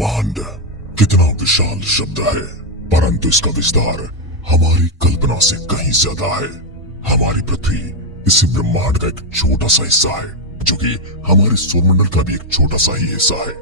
ब्रह्मांड कितना विशाल शब्द है, परंतु इसका विस्तार हमारी कल्पना से कहीं ज्यादा है। हमारी पृथ्वी इसी ब्रह्मांड का एक छोटा सा हिस्सा है, जो कि हमारे सौरमंडल का भी एक छोटा सा ही हिस्सा है।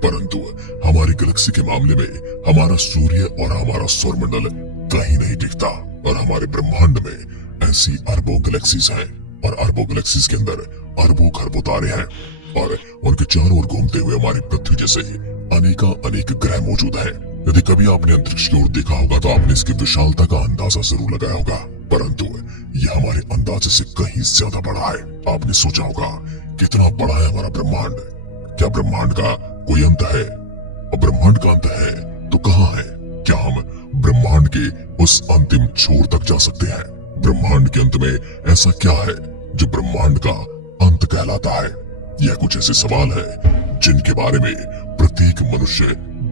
परंतु हमारी गैलेक्सी के मामले में हमारा सूर्य और हमारा सौरमंडल कहीं नहीं दिखता, और हमारे ब्रह्मांड में ऐसी अरबों गैलेक्सीज हैं, और अरबों गैलेक्सीज के अंदर अरबों खरबों तारे हैं, और उनके चारों ओर घूमते हुए हमारी पृथ्वी जैसे अनेक ग्रह मौजूद हैं। यदि कभी आपने अंतरिक्ष की ओर देखा होगा तो आपने इसकी विशालता का अंदाजा जरूर लगाया होगा, परंतु यह हमारे अंदाजे से कहीं ज्यादा बड़ा है। आपने सोचा होगा कितना बड़ा है हमारा ब्रह्मांड। क्या ब्रह्मांड का कोई अंत है? और ब्रह्मांड का अंत है तो कहाँ है? क्या हम ब्रह्मांड के उस अंतिम छोर तक जा सकते हैं? ब्रह्मांड के अंत में ऐसा क्या है जो ब्रह्मांड का अंत कहलाता है? यह कुछ ऐसे सवाल है जिनके बारे में प्रत्येक मनुष्य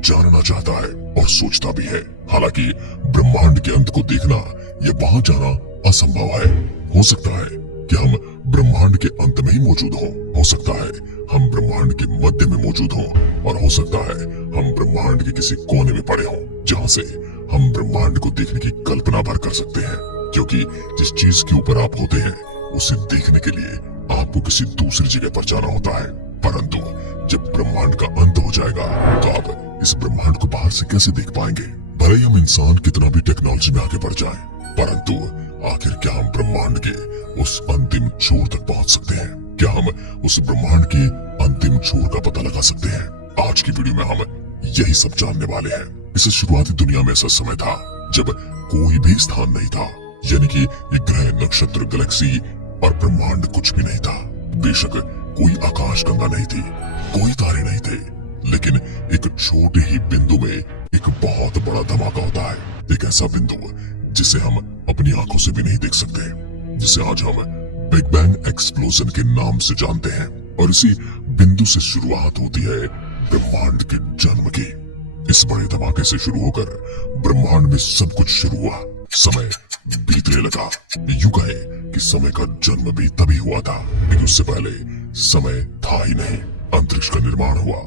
जानना चाहता है और सोचता भी है। हालांकि ब्रह्मांड के अंत को देखना या वहां जाना असंभव है। हो सकता है कि हम ब्रह्मांड के अंत में ही मौजूद हो सकता है हम ब्रह्मांड के मध्य में मौजूद हों, और हो सकता है हम ब्रह्मांड के किसी कोने में पड़े हों जहां से हम ब्रह्मांड को देखने की कल्पना भर कर सकते हैं। क्योंकि जिस चीज के ऊपर आप होते हैं उसे देखने के लिए आपको किसी दूसरी जगह पर जाना होता है। परंतु जब ब्रह्मांड का अंत हो जाएगा तो आप इस ब्रह्मांड को बाहर से कैसे देख पाएंगे? भले ही हम इंसान कितना भी टेक्नोलॉजी में आगे बढ़ जाएं, परंतु आखिर क्या हम ब्रह्मांड के उस अंतिम छोर तक पहुंच सकते हैं? क्या हम उस ब्रह्मांड के अंतिम छोर का पता लगा सकते हैं? आज की वीडियो में हम यही सब जानने वाले हैं। इस शुरुआती दुनिया में ऐसा समय था जब कोई भी स्थान नहीं था, यानी कि ये ग्रह, नक्षत्र, गैलेक्सी और ब्रह्मांड कुछ भी नहीं था। बेशक कोई आकाश गंगा नहीं थी, कोई तारे नहीं थे, लेकिन एक छोटे ही बिंदु में एक बहुत बड़ा धमाका होता है। एक ऐसा बिंदु जिसे हम अपनी आंखों से भी नहीं देख सकते, जिसे आज हम बिग बैंग एक्सप्लोजन के नाम से जानते हैं। और इसी बिंदु से शुरुआत होती है ब्रह्मांड के जन्म की। इस बड़े धमाके से शुरू होकर ब्रह्मांड में सब कुछ शुरू हुआ। समय बीतने लगा। यूं कहे कि समय का जन्म भी तभी हुआ था, लेकिन उससे पहले समय था ही नहीं। अंतरिक्ष का निर्माण हुआ,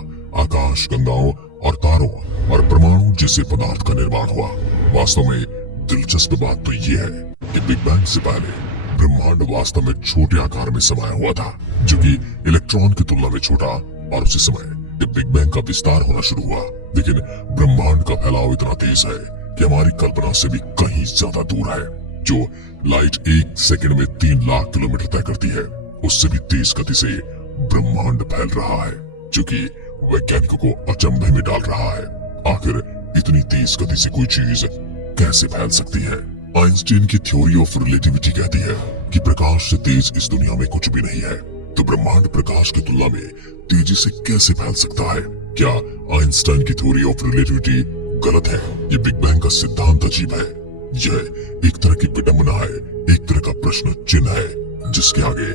आकाश गंगाओं और तारों और परमाणु जैसे पदार्थ का निर्माण हुआ। वास्तव में दिलचस्प बात तो ये है कि बिग बैंग से पहले ब्रह्मांड वास्तव में छोटे आकार में समाया हुआ था, जो कि इलेक्ट्रॉन की तुलना में छोटा। और उसी समय जब बिग बैंग का विस्तार होना शुरू हुआ, लेकिन ब्रह्मांड का फैलाव इतना तेज है कि हमारी कल्पना से भी कहीं ज्यादा दूर है। जो लाइट एक सेकंड में 3 लाख किलोमीटर तय करती है, उससे भी तेज गति से ब्रह्मांड फैल रहा है, जो कि वैज्ञानिकों को अचंभे में डाल रहा है। आखिर इतनी तेज गति से कोई चीज कैसे फैल सकती है? आइंस्टीन की थ्योरी ऑफ रिलेटिविटी कहती है कि प्रकाश से तेज इस दुनिया में कुछ भी नहीं है, तो ब्रह्मांड प्रकाश की तुलना में तेजी से कैसे फैल सकता है? क्या आइंस्टाइन की थ्योरी ऑफ रिलेटिविटी गलत है? ये बिग बैंग का सिद्धांत अजीब है। यह एक तरह की विडंबना है, एक तरह का प्रश्न चिन्ह है, जिसके आगे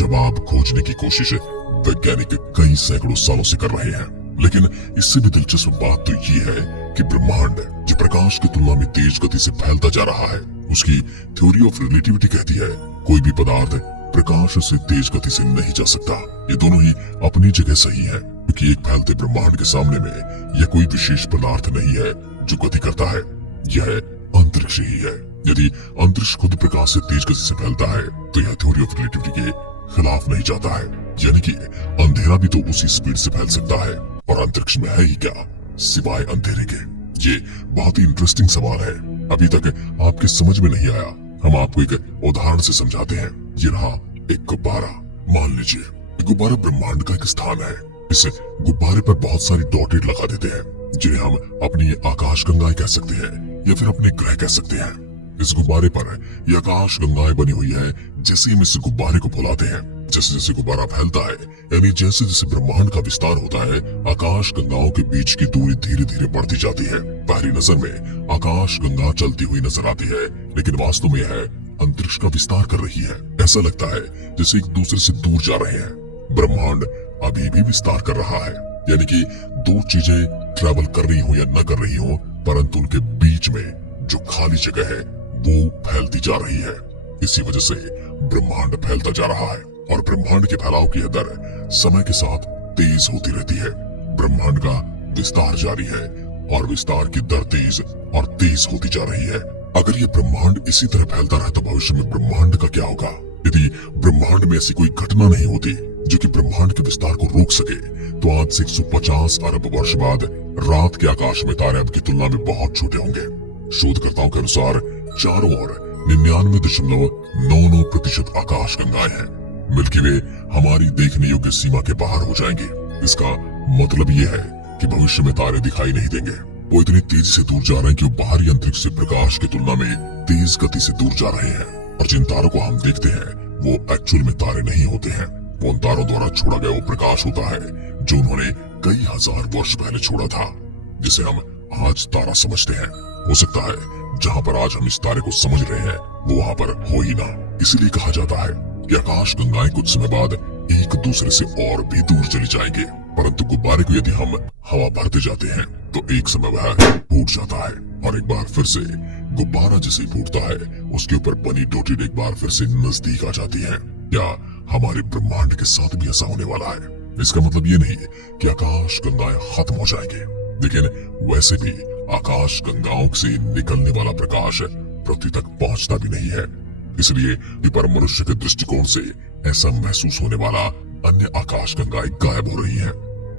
जवाब खोजने की कोशिश वैज्ञानिक कई सैकड़ों सालों से कर रहे हैं। लेकिन इससे भी दिलचस्प बात तो ये है कि ब्रह्मांड जो प्रकाश की तुलना में तेज गति से फैलता जा रहा है, उसकी थ्योरी ऑफ रिलेटिविटी कहती है कोई भी पदार्थ प्रकाश से तेज गति से नहीं जा सकता। ये दोनों ही अपनी जगह सही है, क्योंकि एक फैलते ब्रह्मांड के सामने में यह कोई विशेष पदार्थ नहीं है जो गति करता है, यह अंतरिक्ष ही है। यदि अंतरिक्ष खुद प्रकाश से तेज गति से फैलता है तो यह थ्योरी ऑफ रिलेटिविटी के खिलाफ नहीं जाता है, यानी कि अंधेरा भी तो उसी स्पीड से फैल सकता है, और अंतरिक्ष में है ही क्या सिवाय अंधेरे के? ये बहुत ही इंटरेस्टिंग सवाल है। अभी तक आपके समझ में नहीं आया, हम आपको एक उदाहरण से समझाते हैं। ये रहा एक गुब्बारा। मान लीजिए गुब्बारा ब्रह्मांड का एक स्थान है। इस गुब्बारे पर बहुत सारी डॉटेड लगा देते हैं, जिन्हें हम अपनी आकाश गंगाएं कह सकते हैं या फिर अपने ग्रह कह सकते हैं। इस गुब्बारे पर ये आकाश गंगाएं बनी हुई है। जैसे हम इस गुब्बारे को फुलाते हैं, जैसे जैसे गुब्बारा फैलता है, यानी जैसे जैसे ब्रह्मांड का विस्तार होता है, आकाश गंगाओं के बीच की दूरी धीरे धीरे बढ़ती जाती है। पहली नजर में आकाश गंगा चलती हुई नजर आती है, लेकिन वास्तव में यह अंतरिक्ष का विस्तार कर रही है। ऐसा लगता है जैसे एक दूसरे से दूर जा रहे हैं। ब्रह्मांड अभी भी विस्तार कर रहा है, यानी कि दो चीजें ट्रैवल कर रही हो या न कर रही हो, परंतु उनके बीच में जो खाली जगह है वो फैलती जा रही है। इसी वजह से ब्रह्मांड फैलता जा रहा है, और ब्रह्मांड के फैलाव की दर समय के साथ तेज होती रहती है। ब्रह्मांड का विस्तार जारी है और विस्तार की दर तेज और तेज होती जा रही है। अगर ये ब्रह्मांड इसी तरह फैलता रहा तो भविष्य में ब्रह्मांड का क्या होगा? यदि ब्रह्मांड में ऐसी कोई घटना नहीं होती जो कि ब्रह्मांड के विस्तार को रोक सके, तो आज से 150 अरब वर्ष बाद रात के आकाश में तारे अब की तुलना में बहुत छोटे होंगे। शोधकर्ताओं के अनुसार चारों ओर 99.99% आकाश गंगाएं हैं। मिल्की वे हमारी देखने योग्य सीमा के बाहर हो जाएंगे। इसका मतलब ये है कि भविष्य में तारे दिखाई नहीं देंगे। वो इतनी तेजी से दूर जा रहे हैं कि वो बाहरी अंतरिक्ष से प्रकाश की तुलना में तेज गति से दूर जा रहे हैं। और जिन तारों को हम देखते हैं वो एक्चुअल में तारे नहीं होते हैं। वो उन तारों द्वारा छोड़ा गया वो प्रकाश होता है जो उन्होंने कई हजार वर्ष पहले छोड़ा था, जिसे हम आज तारा समझते हैं। हो सकता है जहाँ पर आज हम इस तारे को समझ रहे हैं वो वहाँ पर हो ही ना। इसलिए कहा जाता है कि आकाश गंगाएं कुछ समय बाद एक दूसरे से और भी दूर चली जाएंगे, परंतु गुब्बारे को यदि हम हवा भरते जाते हैं तो एक समय वह फूट जाता है और एक बार फिर से गुब्बारा जैसे ही फूटता है उसके ऊपर बनी डोटेड एक बार फिर से नजदीक आ जाती है। क्या हमारे ब्रह्मांड के साथ भी ऐसा होने वाला है? इसका मतलब ये नहीं कि आकाश गंगाएं खत्म हो जाएंगे, लेकिन वैसे भी आकाश गंगाओं से निकलने वाला प्रकाश पृथ्वी तक पहुंचता भी नहीं है। इसलिए पर मनुष्य के दृष्टिकोण से ऐसा महसूस होने वाला अन्य आकाश गंगाएं गायब हो रही हैं।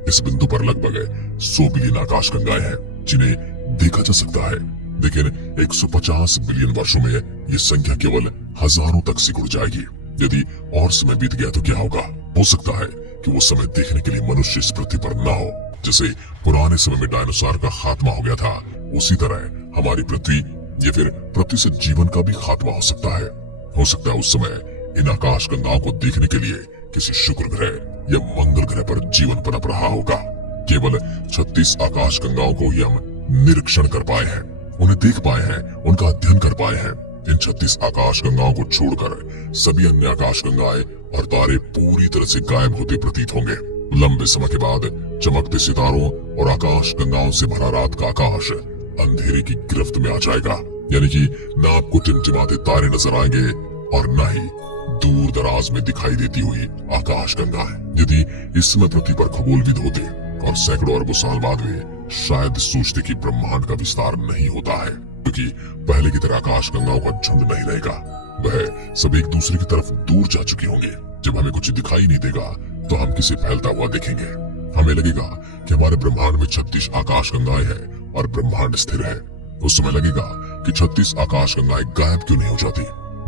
इस बिंदु पर लगभग 100 बिलियन आकाश गंगाएं हैं जिन्हें देखा जा सकता है, लेकिन 150 बिलियन वर्षों में ये संख्या केवल हजारों तक सिकुड़ जाएगी। यदि और समय बीत गया तो क्या होगा? हो सकता है कि वो समय देखने के लिए मनुष्य इस पृथ्वी पर न हो। जैसे पुराने समय में डायनासोर का खात्मा हो गया था, उसी तरह हमारी पृथ्वी या फिर पृथ्वी से जीवन का भी खात्मा हो सकता है। हो सकता है उस समय इन आकाश गंगाओं को देखने के लिए किसी शुक्र ग्रह या मंगल ग्रह पर जीवन पनप रहा होगा। केवल 36 आकाश गंगाओं को ही हम निरीक्षण कर पाए हैं, उन्हें देख पाए हैं, उनका अध्ययन कर पाए हैं। इन 36 आकाश गंगाओं को छोड़कर सभी अन्य आकाश गंगाएं और तारे पूरी तरह से गायब होते प्रतीत होंगे। लंबे समय के बाद चमकते सितारों और आकाश गंगाओं से भरा रात का आकाश अंधेरे की गिरफ्त में आ जाएगा। यानी कि न आपको टिमटिमाते तारे नजर आएंगे और न ही दूर दराज में दिखाई देती हुई आकाश गंगाएं। यदि इस समय पृथ्वी पर खगोलविद होते और सैकड़ों अरबों साल बाद वे शायद सोचते कि ब्रह्मांड का विस्तार नहीं होता है, क्योंकि पहले की तरह आकाश गंगाओं का झुंड नहीं रहेगा। वह सब एक दूसरे की तरफ दूर जा चुके होंगे। जब हमें कुछ दिखाई नहीं देगा तो हम किसे फैलता हुआ देखेंगे। हमें लगेगा कि हमारे ब्रह्मांड में 36 आकाश गंगाएं हैं और ब्रह्मांड स्थिर है। उस समय लगेगा कि 36 आकाश गंगाएं गायब क्यों नहीं हो जाती,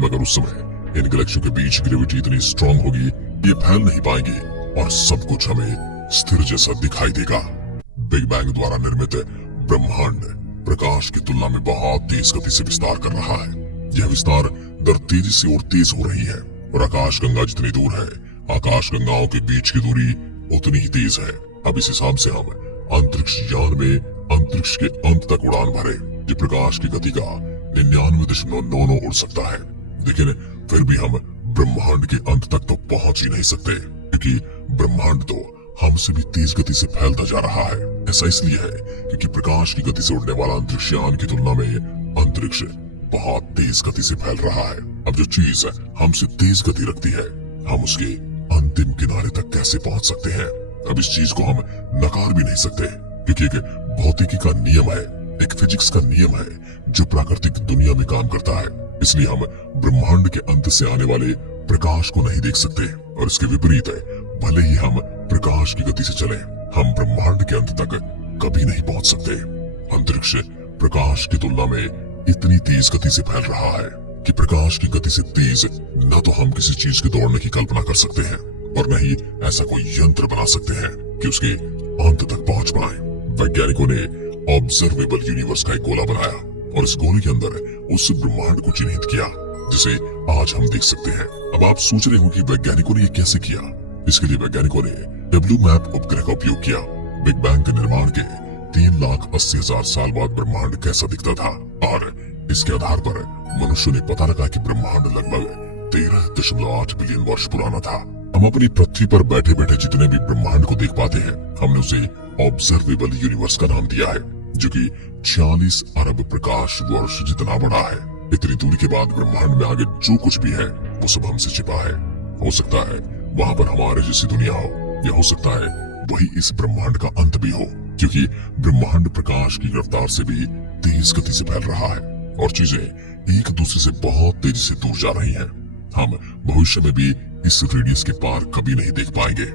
मगर उस समय इन गैलेक्सियों के बीच ग्रेविटी इतनी स्ट्रांग होगी ये फैल नहीं पाएंगे और सब कुछ हमें स्थिर जैसा दिखाई देगा। बिग बैंग द्वारा निर्मित ब्रह्मांड प्रकाश की तुलना में बहुत तेज गति से विस्तार कर रहा है। यह विस्तार दर तेजी से और तेज हो रही है और आकाश गंगा जितनी दूर है आकाश गंगाओं के बीच की दूरी उतनी ही तेज है। अब इस हिसाब से हम अंतरिक्ष यान में अंतरिक्ष के अंत तक उड़ान भरे जो प्रकाश की गति का 99.99 उड़ सकता है, लेकिन फिर भी हम ब्रह्मांड के अंत तक तो पहुंच ही नहीं सकते, क्योंकि ब्रह्मांड तो हमसे भी तेज गति से फैलता जा रहा है। ऐसा इसलिए है क्योंकि प्रकाश की गति से उड़ने वाला अंतरिक्ष यान की तुलना में अंतरिक्ष बहुत तेज गति से फैल रहा है। अब जो चीज हमसे तेज गति रखती है हम उसके अंतिम किनारे तक कैसे पहुंच सकते हैं? अब इस चीज को हम नकार भी नहीं सकते, क्योंकि एक भौतिकी का नियम है, एक फिजिक्स का नियम है जो प्राकृतिक दुनिया में काम करता है। इसलिए हम ब्रह्मांड के अंत से आने वाले प्रकाश को नहीं देख सकते और इसके विपरीत है, भले ही हम प्रकाश की गति से चले, हम ब्रह्मांड के अंत तक कभी नहीं पहुंच सकते। अंतरिक्ष प्रकाश की तुलना में इतनी तेज गति से फैल रहा है कि प्रकाश की गति से तेज न तो हम किसी चीज के दौड़ने की कल्पना कर सकते हैं और न ही ऐसा कोई यंत्र बना सकते हैं कि उसके अंत तक पहुंच पाए। वैज्ञानिकों ने ऑब्जर्वेबल यूनिवर्स का एक गोला बनाया और इस गोले के अंदर उस ब्रह्मांड को चिन्हित किया जिसे आज हम देख सकते हैं। अब आप सोच रहे हो कि वैज्ञानिकों ने ये कैसे किया? इसके लिए वैज्ञानिकों ने WMAP उपग्रह का उपयोग किया। बिग बैंग के निर्माण के 3,80,000 साल बाद ब्रह्मांड कैसा दिखता था और इसके आधार पर मनुष्यों ने पता लगा कि ब्रह्मांड लगभग 13.8 बिलियन वर्ष पुराना था। हम अपनी पृथ्वी पर बैठे बैठे जितने भी ब्रह्मांड को देख पाते हैं हमने उसे ऑब्जर्वेबल यूनिवर्स का नाम दिया है, जो कि 46 अरब प्रकाश वर्ष जितना बड़ा है। इतनी दूरी के बाद ब्रह्मांड में आगे जो कुछ भी है वो सब हमसे छिपा है। हो सकता है वहाँ पर हमारे जैसी दुनिया हो, या हो सकता है वही इस ब्रह्मांड का अंत भी हो। क्योंकि ब्रह्मांड प्रकाश की रफ्तार से भी तेज गति से फैल रहा है और चीजें एक दूसरे से बहुत तेजी से दूर जा रही हैं। हम भविष्य में भी इस रेडियस के पार कभी नहीं देख पाएंगे।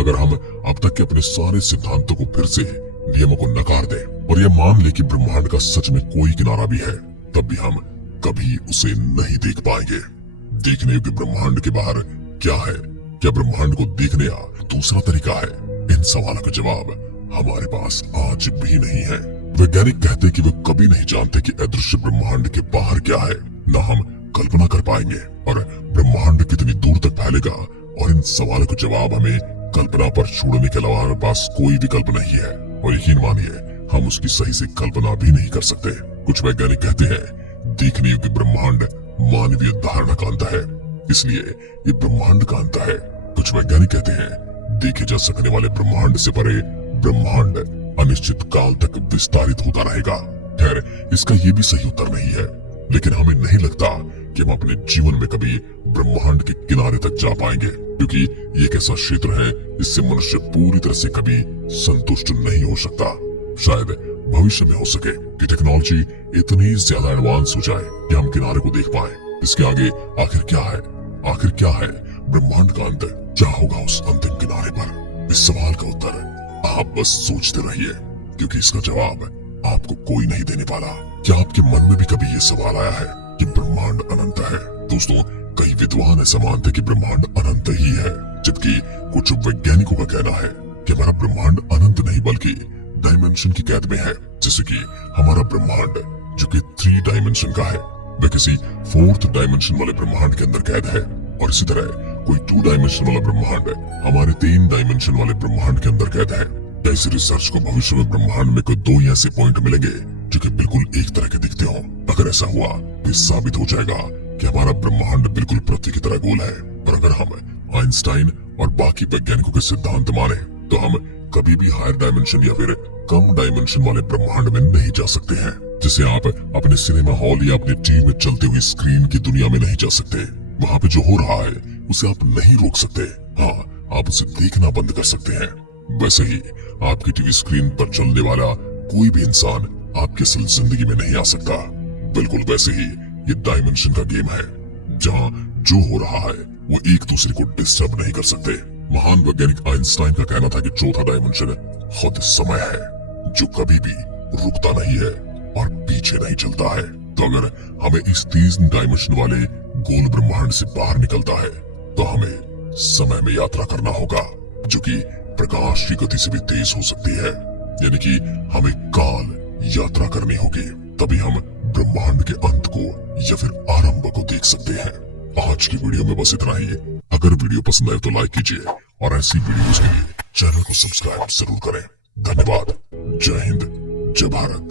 अगर हम अब तक के अपने सारे सिद्धांतों को फिर से नियमों को नकार दें और यह मान ले कि ब्रह्मांड का सच में कोई किनारा भी है, तब भी हम कभी उसे नहीं देख पाएंगे। देखने योग्य ब्रह्मांड के बाहर क्या है? क्या ब्रह्मांड को देखने का दूसरा तरीका है? इन सवालों का जवाब हमारे पास आज भी नहीं है। वैज्ञानिक कहते हैं कि वे कभी नहीं जानते कि अदृश्य ब्रह्मांड के बाहर क्या है, न हम कल्पना कर पाएंगे और ब्रह्मांड कितनी दूर तक फैलेगा। और इन सवालों का जवाब हमें कल्पना पर छोड़ने के अलावा हमारे पास कोई विकल्प नहीं है। और यकीन मानिए, हम उसकी सही से कल्पना भी नहीं कर सकते। कुछ वैज्ञानिक कहते हैं देखने योग्य ब्रह्मांड मानवीय धारणा का अंत है, इसलिए ये ब्रह्मांड का अंत है। कुछ वैज्ञानिक कहते हैं देखे जा सकने वाले ब्रह्मांड से परे ब्रह्मांड अनिश्चित काल तक विस्तारित होता रहेगा। खैर, इसका ये भी सही उत्तर नहीं है, लेकिन हमें नहीं लगता कि हम अपने जीवन में कभी ब्रह्मांड के किनारे तक जा पाएंगे, क्योंकि ये एक ऐसा क्षेत्र है जिससे मनुष्य पूरी तरह से कभी संतुष्ट नहीं हो सकता। शायद भविष्य में हो सके कि टेक्नोलॉजी इतनी ज्यादा एडवांस हो जाए कि हम किनारे को देख पाए। इसके आगे आखिर क्या है? आखिर क्या है ब्रह्मांड का अंत? क्या होगा उस अंतिम किनारे पर? इस सवाल का उत्तर आप बस सोचते रहिए, क्योंकि इसका जवाब आपको कोई नहीं देने वाला। क्या आपके मन में भी कभी ये सवाल आया है कि ब्रह्मांड अनंत है? दोस्तों, कई विद्वान ऐसा मानते हैं कि ब्रह्मांड अनंत ही है, जबकि कुछ वैज्ञानिकों का कहना है कि हमारा ब्रह्मांड अनंत नहीं बल्कि डायमेंशन की कैद में है। जैसे कि हमारा ब्रह्मांड जो कि 3 डायमेंशन का है, वह किसी 4th डायमेंशन वाले ब्रह्मांड के अंदर कैद है। और इसी तरह कोई 2 डायमेंशन वाला ब्रह्मांड हमारे 3 डायमेंशन वाले ब्रह्मांड के अंदर कैद है। क्या इस रिसर्च को भविष्य में ब्रह्मांड में कोई 2 ऐसे पॉइंट मिलेंगे जो कि बिल्कुल एक तरह के दिखते हो? अगर ऐसा हुआ तो ये साबित हो जाएगा कि हमारा ब्रह्मांड बिल्कुल पृथ्वी की तरह गोल है। और अगर हम आइंस्टाइन और बाकी वैज्ञानिकों के सिद्धांत माने तो हम कभी भी हायर डायमेंशन या फिर कम डायमेंशन वाले ब्रह्मांड में नहीं जा सकते हैं। जिसे आप अपने सिनेमा हॉल या अपने टीवी में चलते हुए स्क्रीन की दुनिया में नहीं जा सकते। वहाँ पे जो हो रहा है उसे आप नहीं रोक सकते। हाँ, आप उसे देखना बंद कर सकते हैं। वैसे ही आपकी टीवी स्क्रीन पर चलने वाला कोई भी इंसान आपकी असल जिंदगी में नहीं आ सकता। बिल्कुल वैसे ही ये डायमेंशन का गेम है, जहाँ जो हो रहा है वो एक दूसरे को डिस्टर्ब नहीं कर सकते। महान वैज्ञानिक आइंस्टाइन का कहना था कि चौथा डायमेंशन खुद समय है, जो कभी भी रुकता नहीं है और पीछे नहीं चलता है। तो अगर हमें इस 3 डायमेंशन वाले गोल ब्रह्मांड से बाहर निकलता है तो हमें समय में यात्रा करना होगा, जो कि प्रकाश की गति से भी तेज हो सकती है। यानी कि हमें काल यात्रा करनी होगी, तभी हम ब्रह्मांड के अंत को या फिर आरंभ को देख सकते हैं। आज की वीडियो में बस इतना ही। अगर वीडियो पसंद आए तो लाइक कीजिए और ऐसी वीडियोस के लिए चैनल को सब्सक्राइब जरूर करें। धन्यवाद। जय हिंद, जय भारत।